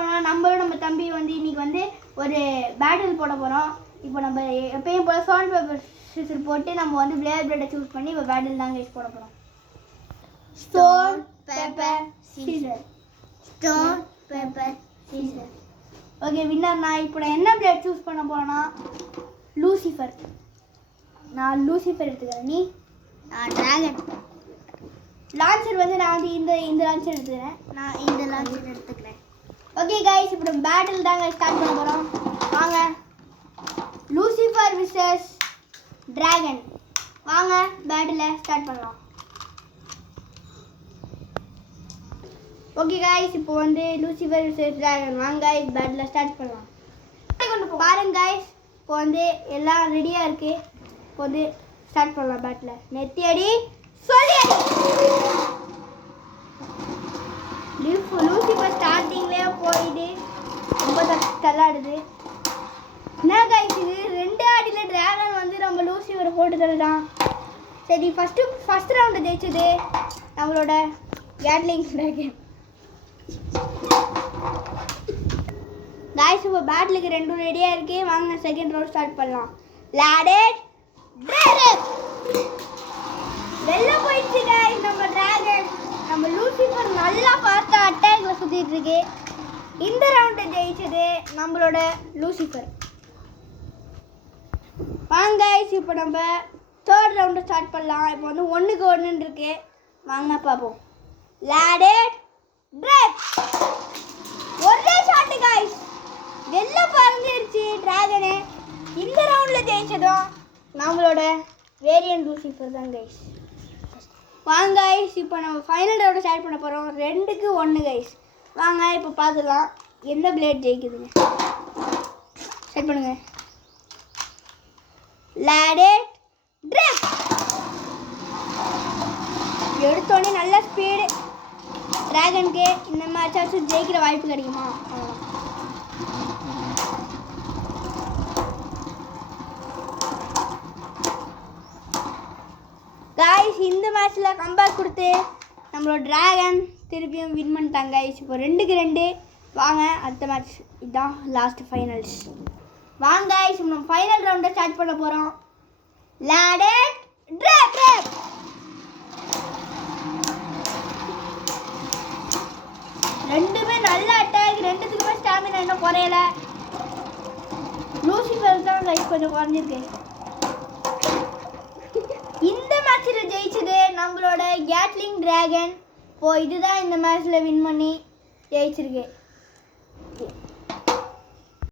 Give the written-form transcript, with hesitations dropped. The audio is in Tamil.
போறோம்னா நம்ம தம்பி வந்து இன்னைக்கு வந்து ஒரு பேட்டில் போட போறோம். இப்போ நம்ம எப்பயும் போல ஸ்டோன் பேப்பர் சீசர் போட்டு நம்ம வந்து பிளேயர் பிளேடை சூஸ் பண்ணி இப்போ பேட்டில் தான் கைஸ் போட போறோம். Stone paper Caesar, stone paper Caesar. Okay winner. நான் இப்போ என்ன பிளேட் சூஸ் பண்ண போறேன்னா லூசிஃபர். நான் லூசிஃபர் எடுத்துக்கிறேன். நீ? நான் டிராகன். லான்ச்சர் வந்து நான் வந்து இந்த லான்ச்சர் எடுத்துக்கிறேன். நான் இந்த லான்ச்சர் எடுத்துக்கிறேன். ஓகே கைஸ், இப்போ பேட்டில் தாங்க ஸ்டார்ட் பண்ண போகிறோம். வாங்க. Lucifer vicious dragon. வாங்க பேட்டில் ஸ்டார்ட் பண்ணலாம். ஓகே கைஸ், இப்போ வந்து லூசிஃபர் விசஸ் டிராகன். வாங்க கைஸ் பேட்டில் ஸ்டார்ட் பண்ணலாம். பாருங்க கைஸ், இப்போ வந்து எல்லாம் ரெடியாக இருக்குது. இப்போ வந்து ஸ்டார்ட் பண்ணலாம் பேட்டில். நெத்தி அடி சொல்லி லூசிஃபர் ஸ்டார்டிங்லேயே போயிட்டு ரொம்ப தள்ளாடுது. என்ன கைஸ் இது? 2 அடியில் டிராகன் வந்து நம்ம லூசிஃபரை போட்டு தள்ளிட்டான். சரி, ஃபஸ்ட் ரவுண்டு ஜெயிச்சது நம்மளோட கேட்லிங் டிராகன். கைஸ் இப்போ பேட்டிலுக்கு 2 ரெடியாக இருக்கு. வாங்க செகண்ட் ரவுண்ட் ஸ்டார்ட் பண்ணலாம். லாடட் டிராகன் வெளில போயிடுச்சு கைஸ் நம்ம டிராகன். நம்ம லூசிஃபர் நல்லா ஃபாஸ்ட்டாக அட்டாக்ல சுற்றிட்டு இருக்கு. இந்த ரவுண்டை ஜெயிச்சது நம்மளோட லூசிஃபர். வாங்க கைஸ் இப்போ நம்ம தேர்ட் ரவுண்டை ஸ்டார்ட் பண்ணலாம். இப்போ வந்து 1க்கு 1 இருக்கு. வாங்க பார்ப்போம். லாடட் டிராக் ஒரே ஷாட் கைஸ், வெளில பறந்துருச்சு டிராகனு. இந்த ரவுண்டில் ஜெயிச்சதும் நம்மளோட வேரியன்ட் லூசிஃபர் தான் கைஸ். வாங்க கைஸ் இப்போ நம்ம ஃபைனல் ரவுண்டை ஸ்டார்ட் பண்ண போகிறோம். 2க்கு 1 கைஸ். வாங்க இப்போ பார்த்துக்கலாம் எந்த பிளேட் ஜெயிக்குதுங்க. ஸ்டார்ட் பண்ணுங்க. லாடட் டிராக் எடுத்தோடனே நல்ல ஸ்பீடு. டிராகனுக்கு இந்த மேட்சாச்சும் ஜெயிக்கிற வாய்ப்பு கிடைக்குமா? கைஸ் இந்த மேட்ச்சில் கம்பேக் கொடுத்து நம்மளோட டிராகன் திருப்பியும் வின் பண்ணிட்டாங்க கைஸ். இப்போ 2க்கு 2. வாங்க அடுத்த மேட்ச், இதுதான் லாஸ்ட் ஃபைனல்ஸ். வாங்க கைஸ் நம்ம ஃபைனல் ரவுண்டை ஸ்டார்ட் பண்ண போகிறோம். லாடட் டிராக் ரெண்டுமே நல்ல அட்டாக். 2த்துக்குமே ஸ்டாமினா இன்னும் குறையல. லூசிஃபர் தான் கைஸ் கொஞ்சம் குறைஞ்சிருக்கு. இந்த மேட்ச்சில் ஜெயிச்சது நம்மளோட கேட்லிங் டிராகன். இப்போ இதுதான் இந்த மேட்ச்சில் வின் பண்ணி ஜெயிச்சிருக்கு.